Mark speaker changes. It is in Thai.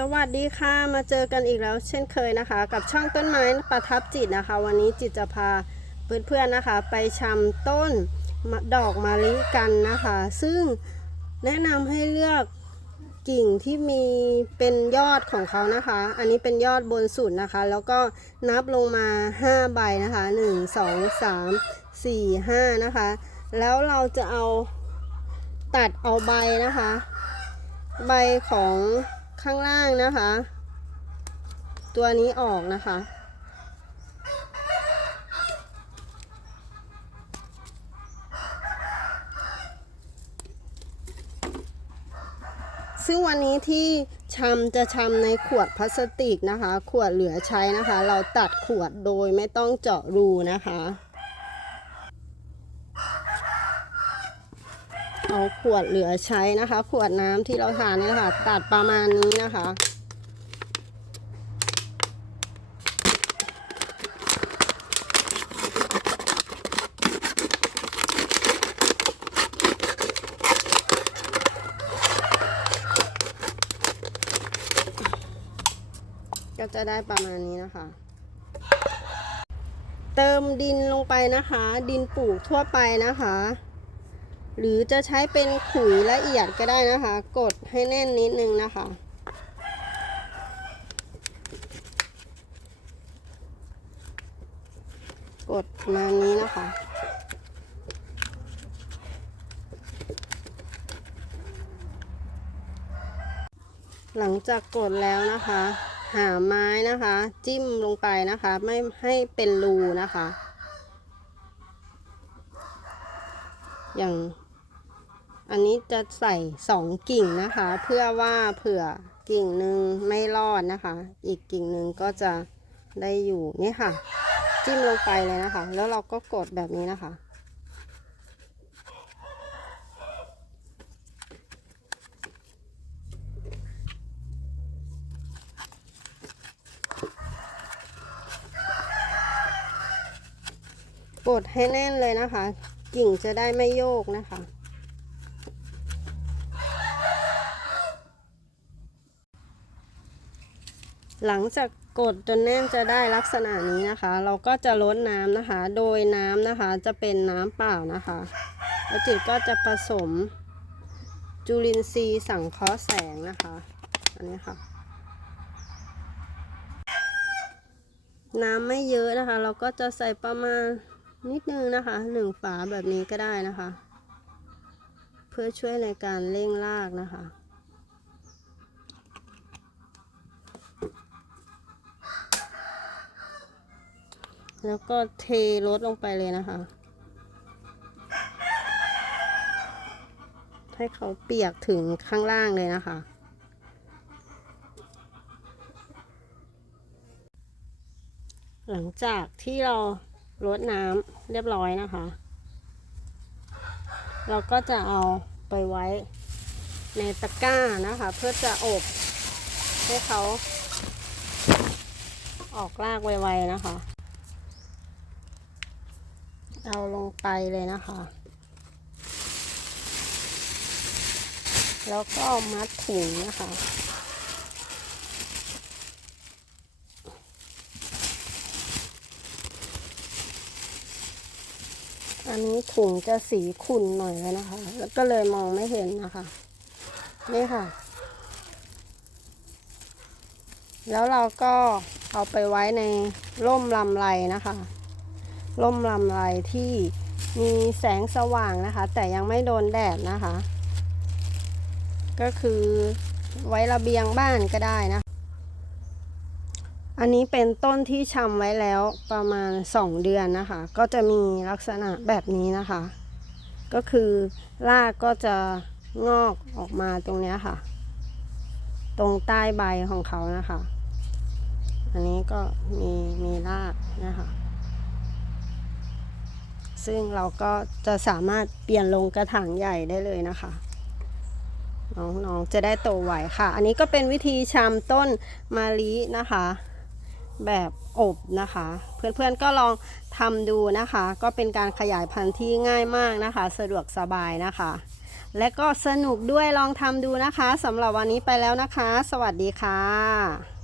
Speaker 1: สวัสดีค่ะมาเจอกันอีกแล้วเช่นเคยนะคะ กับช่องต้นไม้ประทับจิตนะคะ วันนี้จิตจะพาเพื่อนๆนะคะ ไปชำต้นดอกมะลิกันนะคะ ซึ่งแนะนำให้เลือกกิ่งที่มีเป็นยอดของเขานะคะ อันนี้เป็นยอดบนสุดนะคะ แล้วก็นับลงมา 5 ใบนะคะ 1 2 3 4 5 นะคะ แล้วเราจะเอาตัดเอาใบนะคะ ใบของ ข้างล่างนะคะ ตัวนี้ออกนะคะ ซึ่งวันนี้ที่ชำจะชำในขวดพลาสติกนะคะ ขวดเหลือใช้นะคะ เราตัดขวดโดยไม่ต้องเจาะรูนะคะ เอาขวดเหลือใช้นะคะ ขวดน้ำที่เราทานนี่นะคะตัดประมาณนี้นะคะก็จะได้ประมาณนี้นะคะ เติมดินลงไปนะคะ ดินปลูกทั่วไปนะคะ หรือจะใช้เป็นขุยละเอียดก็ได้นะคะ กดให้แน่นนิดนึงนะคะ กดมานี้นะคะหลังจากกดแล้วนะคะ หาไม้นะคะ จิ้มลงไปนะคะ ไม่ให้เป็นรูนะคะ อย่าง อันนี้จะใส่สองกิ่งนะคะ เพื่อว่าเผื่อกิ่งหนึ่งไม่รอดนะคะ อีกกิ่งหนึ่งก็จะได้อยู่นี่ค่ะ จิ้มลงไปเลยนะคะ แล้วเราก็กดแบบนี้นะคะ กดให้แน่นเลยนะคะ กิ่งจะได้ไม่โยกนะคะ หลังจากกดจนแน่นจะได้ลักษณะนี้นะคะ เราก็จะลดน้ำนะคะ โดยน้ำนะคะจะเป็นน้ำเปล่านะคะแล้วจิตก็จะผสมจุลินทรีย์สังเคราะห์แสงนะคะ อันนี้ค่ะ น้ำไม่เยอะนะคะ เราก็จะใส่ประมาณนิดนึงนะคะหนึ่งฝาแบบนี้ก็ได้นะคะ เพื่อช่วยในการเร่งรากนะคะ แล้วก็เทรสลงไปเลยนะคะ ให้เขาเปียกถึงข้างล่างเลยนะคะ หลังจากที่เรารดน้ำเรียบร้อยนะคะ เราก็จะเอาไปไว้ในตะกร้านะคะ เพื่อจะอบให้เขาออกรากไวๆนะคะ เอาลงไปเลยนะคะ แล้วก็มัดถุงนะคะ อันนี้ถุงจะสีขุ่นหน่อยเลยนะคะ แล้วก็เลยมองไม่เห็นนะคะ นี่ค่ะ แล้วเราก็เอาไปไว้ในร่มลำไรนะคะ ร่มลำไรที่มีแสงสว่างนะคะ แต่ยังไม่โดนแดดนะคะ ก็คือไว้ระเบียงบ้านก็ได้นะ อันนี้เป็นต้นที่ชำไว้แล้วประมาณ 2 เดือนนะคะ ก็จะมีลักษณะแบบนี้นะคะ ก็คือรากก็จะงอกออกมาตรงนี้ค่ะ ตรงใต้ใบของเขานะคะ อันนี้ก็มีมีรากนะคะ ซึ่งเราก็จะสามารถเปลี่ยนลงกระถางใหญ่ได้เลยนะคะ น้องๆจะได้โตไวค่ะ อันนี้ก็เป็นวิธีชำต้นมะลินะคะ แบบอบนะคะ เพื่อนๆก็ลองทำดูนะคะ ก็เป็นการขยายพันธุ์ที่ง่ายมากนะคะ สะดวกสบายนะคะ และก็สนุกด้วยลองทำดูนะคะสำหรับวันนี้ไปแล้วนะคะ สวัสดีค่ะ